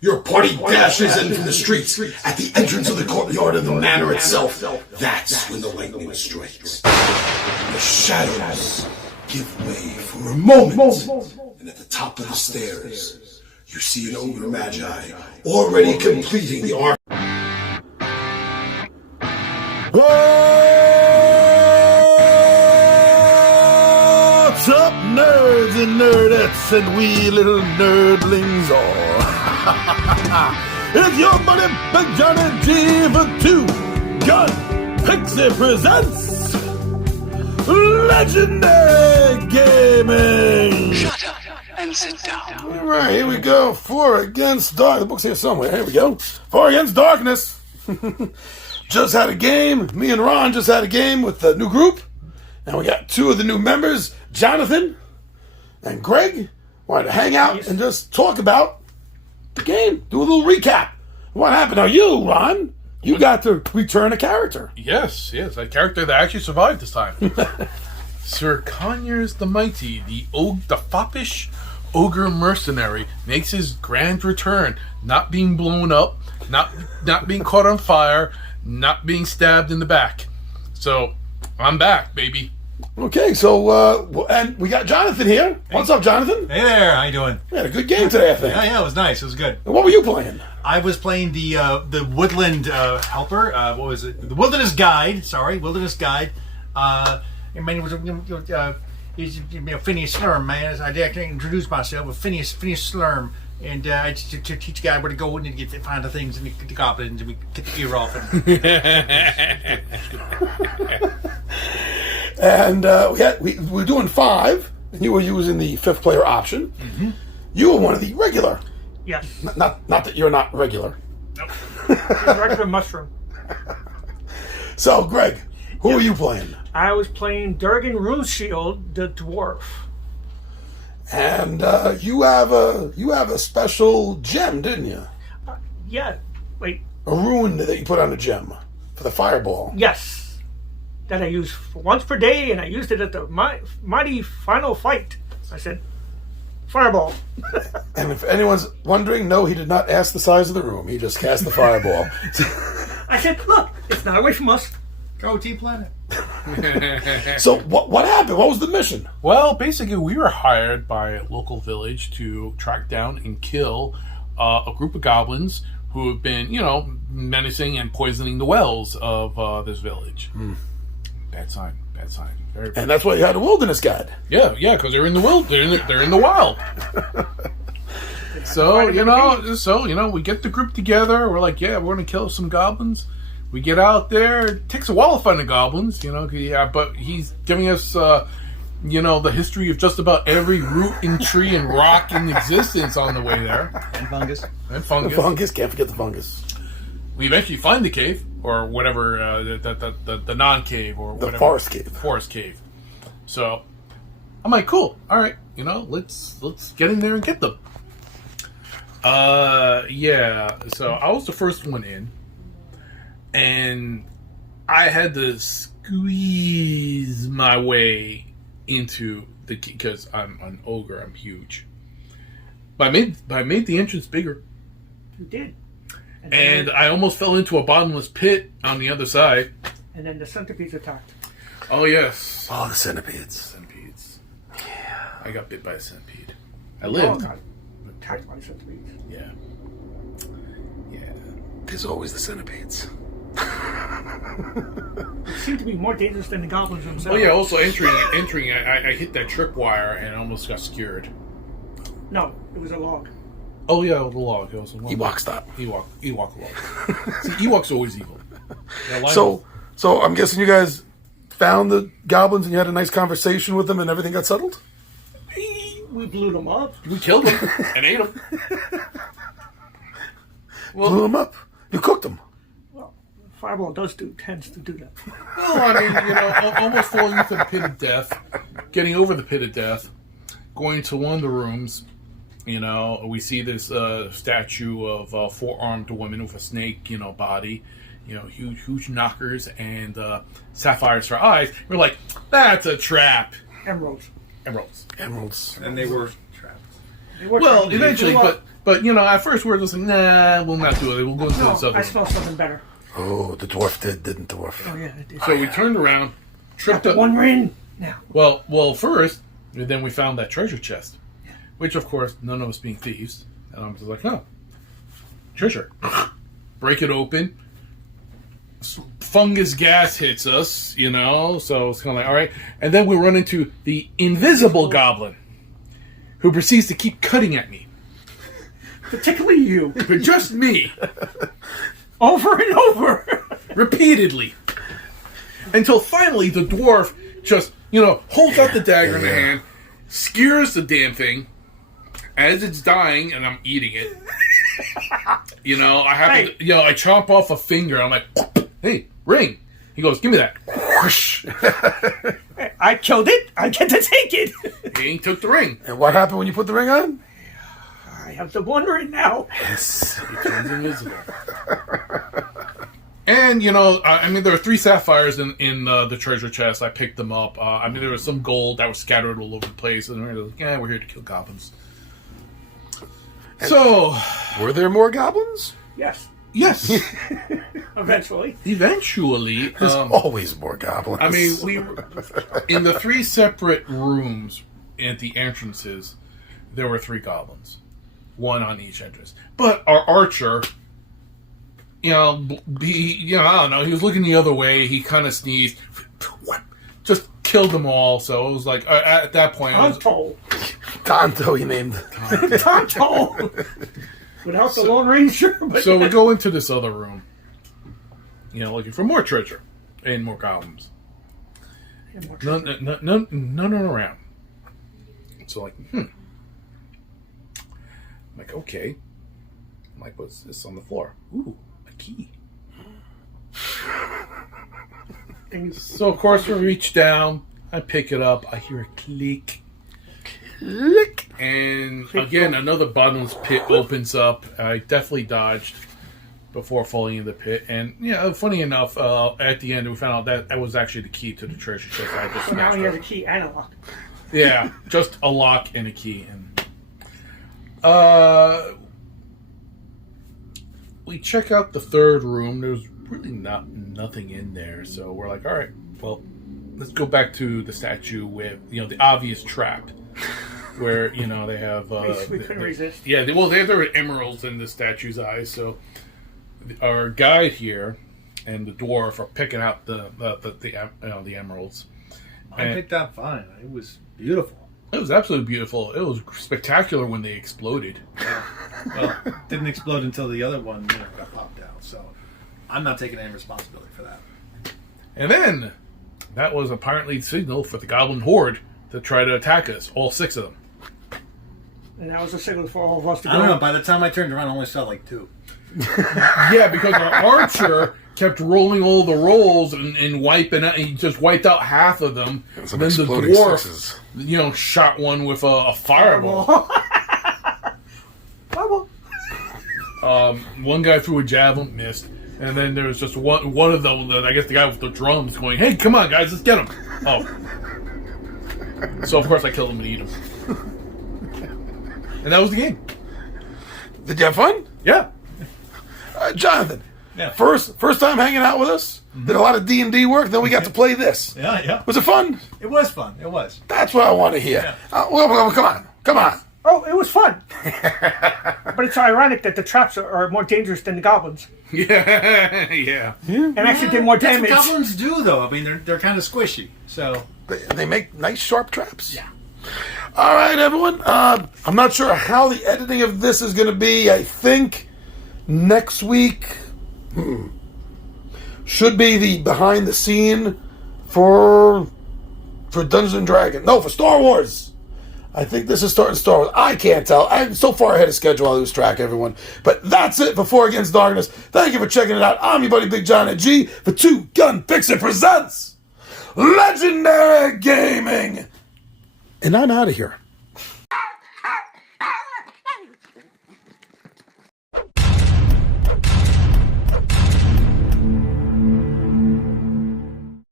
Your party dashes in from the streets at the entrance of the courtyard of the manor itself. That's when the lightning strikes. The shadows give way for a moment. And at the top of the stairs, you see an ogre magi already completing the arc. What's up, nerds and nerdettes and wee little nerdlings all? It's your buddy Big Johnny G for Two Gun Pixie presents Legendary Gaming. Shut up and sit down. All right, here we go. 4 Against Dark. The book's here somewhere. Here we go. 4 Against Darkness. Just had a game. Me and Ron just had a game with the new group. And we got 2 of the new members, Jonathan and Greg. Wanted to hang out and just talk about the game. Do a little recap. What happened? Now you, Ron, you got to return a character. Yes, a character that actually survived this time. Sir Conyers the Mighty, the foppish ogre mercenary, makes his grand return, not being blown up, not being caught on fire, not being stabbed in the back. So, I'm back, baby. Okay, so, and we got Jonathan here. What's up, Jonathan? Hey there, how you doing? We had a good game today, I think. Yeah, it was nice. It was good. And what were you playing? I was playing the Woodland Helper. What was it? The Wilderness Guide. Sorry, Wilderness Guide. And my name was he's Phineas Slurm, man. I did introduce myself with Phineas Slurm. And I to teach a guy where to go and to find the things and get the goblins and we get the gear off. And we were doing 5, and you were using the 5th player option. Mm-hmm. You were one of the regular. Yes. Not that you're not regular. Nope. Regular mushroom. So, Greg, who were you playing? I was playing Durgan Runeshield, the dwarf. And you have a special gem, didn't you? Yeah. Wait. A rune that you put on a gem for the fireball. Yes. That I use once per day, and I used it at the mighty final fight. I said, fireball. And if anyone's wondering, no, he did not ask the size of the room. He just cast the fireball. I said, look, it's not away from us. Go Team Planet. So what happened? What was the mission? Well, basically, we were hired by a local village to track down and kill a group of goblins who have been, menacing and poisoning the wells of this village. Bad sign. Very bad. And that's why you had a wilderness guide. Yeah, because they're in the wild. They're in the wild. So we get the group together. We're like, we're gonna kill some goblins. We get out there. It takes a while to find the goblins, but he's giving us, the history of just about every root and tree and rock in existence on the way there. And fungus. The fungus. Can't forget the fungus. We eventually find the cave, or whatever, the non-cave, or whatever. The forest cave. Forest cave. So, I'm like, cool. All right, let's get in there and get them. So I was the first one in. And I had to squeeze my way into because I'm an ogre, I'm huge. But I made the entrance bigger. You did. And I almost fell into a bottomless pit on the other side. And then the centipedes attacked. Oh, yes. Oh, the centipedes. Centipedes. Yeah. I got bit by a centipede. I lived. Oh, God. Attacked by centipedes. Yeah. There's always the centipedes. It seemed to be more dangerous than the goblins themselves. Oh, yeah, also entering, I hit that tripwire and almost got scared. No, it was a log. Oh, yeah, the log. It was a log. Ewok stop. Ewok log. See, Ewok's always evil. Yeah, So I'm guessing you guys found the goblins and you had a nice conversation with them and everything got settled? We blew them up. We killed them and ate them. Blew them up. You cooked them. Well, fireball tends to do that. Well, I mean, almost falling into the pit of death, getting over the pit of death, going to one of the rooms. We see this statue of a 4-armed woman with a snake, body, huge knockers and sapphires for eyes. We're like, that's a trap. Emeralds. Emeralds. Emeralds. And they were trapped. Well, eventually, but But, at first we were just like, nah, we'll not do it. We'll go into No, this other I room. smell something better. Oh, the dwarf didn't dwarf? Oh, yeah, it did. So we turned around, tripped up. One ring now. Well, first, then we found that treasure chest. Which, of course, none of us being thieves. And I'm just like, oh, treasure. Break it open. Fungus gas hits us, so it's kind of like, all right. And then we run into the invisible goblin, who proceeds to keep cutting at me. Particularly you. But just me. Over and over. Repeatedly. Until finally the dwarf just, holds out the dagger in the hand, skewers the damn thing as it's dying, and I'm eating it. I have to, I chomp off a finger. I'm like, hey, ring. He goes, give me that. Whoosh. I killed it. I get to take it. He took the ring. And what happened when you put the ring on? I have the one ring now. Yes. He turns invisible. And, there were 3 sapphires in the treasure chest. I picked them up. There was some gold that was scattered all over the place. And we were like, we're here to kill goblins. So, were there more goblins? Yes. Yes. Eventually. There's always more goblins. we were in the 3 separate rooms at the entrances. There were 3 goblins, 1 on each entrance. But our archer, I don't know. He was looking the other way. He kind of sneezed. Just killed them all. So it was like at that point, Tonto, he named. Tonto. Without the Lone Ranger. But so we go into this other room, looking for more treasure and more goblins. None around. So I'm like, okay. I'm like, what's this on the floor? Ooh, a key. So of course we reach down. I pick it up. I hear a click. And again, another bottomless pit opens up. I definitely dodged before falling in the pit. And funny enough, at the end we found out that was actually the key to the treasure chest. I just now he has a up. key and a lock. Yeah, just a lock and a key. And we check out the 3rd room. There's really nothing in there. So we're like, all right, well, let's go back to the statue with the obvious trap. Where, they have... we couldn't resist. Yeah, there were emeralds in the statue's eyes, so our guide here and the dwarf are picking out the emeralds. I picked out fine. It was beautiful. It was absolutely beautiful. It was spectacular when they exploded. Well, it didn't explode until the other one got popped out, so I'm not taking any responsibility for that. And then, that was apparently the signal for the goblin horde to try to attack us, all 6 of them. And that was a signal for all of us to go. I don't know. By the time I turned around, I only saw like 2. Yeah, because our archer kept rolling all the rolls and wiping out. He just wiped out half of them. And then the dwarf, shot one with a fireball. Fireball. One guy threw a javelin, missed. And then there was just one of them, I guess the guy with the drums going, hey, come on, guys, let's get him. Oh. So, of course, I killed him and eat him. And that was the game. Did you have fun? Yeah. Jonathan, Yeah. first time hanging out with us. Did a lot of D&D work. Then we got to play this. Yeah. Was it fun? It was fun. It was. That's what I want to hear. Yeah. Well, come on. Oh, it was fun. But it's ironic that the traps are more dangerous than the goblins. Yeah. And actually did more That's damage. what goblins do, though. I mean, they're kind of squishy. So They make nice sharp traps. Yeah. All right, everyone. I'm not sure how the editing of this is going to be. I think next week should be the behind the scene for Dungeons and Dragons. No, for Star Wars. I think this is starting Star Wars. I can't tell. I'm so far ahead of schedule, I lose track, everyone. But that's it for 4 Against Darkness. Thank you for checking it out. I'm your buddy Big John at G for 2 Gun Fixer presents Legendary Gaming. And I'm out of here.